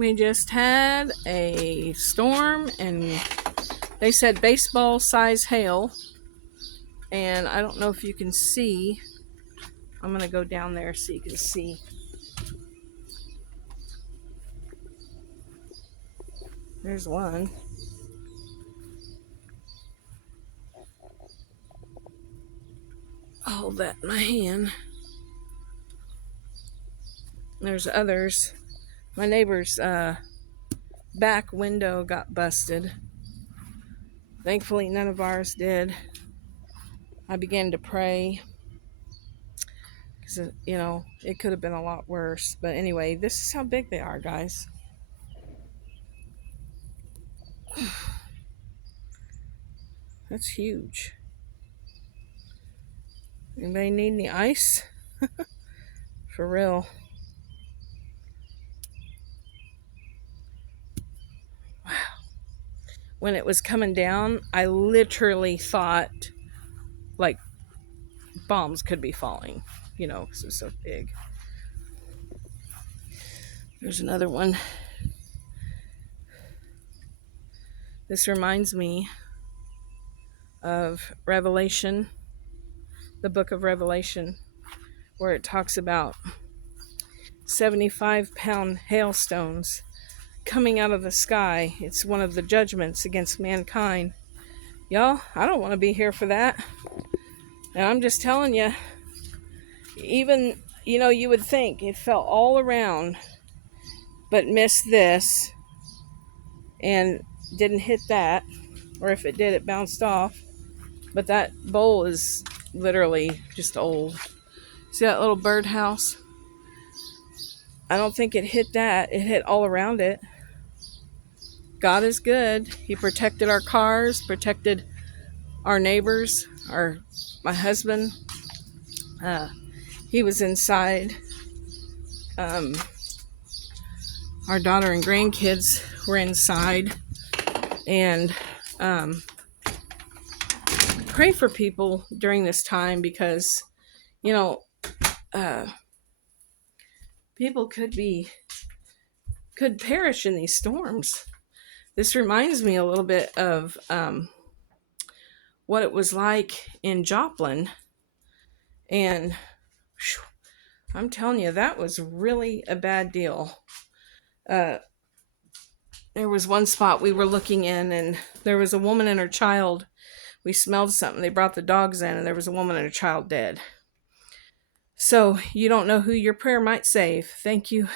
We just had a storm, and they said baseball size hail. And I don't know if you can see. I'm going to go down there so you can see. There's one. I'll hold that in my hand. There's others. My neighbor's back window got busted. Thankfully, none of ours did. I began to pray because, it could have been a lot worse. But anyway, this is how big they are, guys. That's huge. Anybody need any ice? For real. Wow. When it was coming down, I literally thought like bombs could be falling, because it's so big. There's another one. This reminds me of Revelation, the book of Revelation, where it talks about 75-pound hailstones coming out of the sky. It's one of the judgments against mankind. Y'all, I don't want to be here for that. And I'm just telling you, even, you would think it fell all around, but missed this and didn't hit that. Or if it did, it bounced off. But that bowl is literally just old. See that little birdhouse? I don't think it hit that. It hit all around it. God is good. He protected our cars, protected our neighbors, my husband. He was inside. Our daughter and grandkids were inside. And pray for people during this time because, people could perish in these storms. This reminds me a little bit of what it was like in Joplin. And I'm telling you, that was really a bad deal. There was one spot we were looking in, and there was a woman and her child. We smelled something. They brought the dogs in, and there was a woman and a child dead. So you don't know who your prayer might save. Thank you.